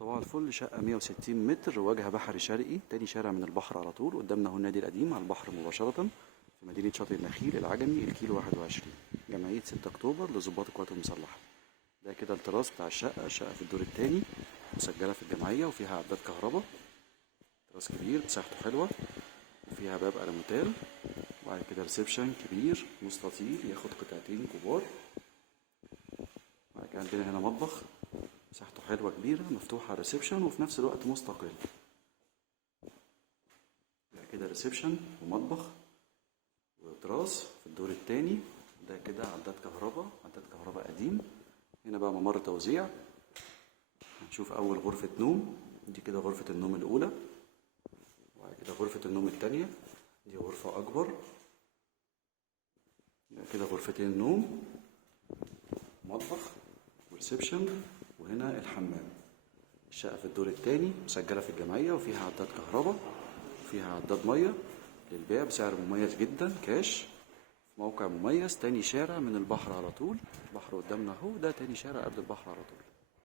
صباح الفل. شقة 160 متر، واجهة بحري شرقي، تاني شارع من البحر على طول. قدامنا اهو النادي القديم على البحر مباشرة في مدينة شاطئ النخيل العجمي، الكيلو 21، جمعية 6 أكتوبر لضباط القوات المسلحة. ده كده التراس بتاع الشقة. الشقة في الدور التاني، مسجلة في الجمعية وفيها عداد كهرباء. تراس كبير، مساحته حلوة، وفيها باب ألموتال. وبعد كده ريسبشن كبير مستطيل ياخد قطعتين كبار. بعد كده عندنا هنا مطبخ، مساحته حلوة كبيرة، مفتوحة على الريسبشن وفي نفس الوقت مستقل. بعد كده ريسبشن ومطبخ وتراس في الدور التاني. ده كده عداد كهرباء، عداد كهرباء قديم. هنا بقى ممر توزيع. هنشوف أول غرفة نوم، دي كده غرفة النوم الأولى. وبعد كده غرفة النوم التانية، دي غرفة أكبر. ده كده غرفتين نوم، مطبخ وريسبشن، وهنا الحمام. الشقة في الدور التاني، مسجلة في الجمعية وفيها عداد كهرباء وفيها عداد مية للبيع بسعر مميز جدا كاش، في موقع مميز. تاني شارع من البحر على طول. البحر قدامنا اهو، ده تاني شارع قبل البحر على طول.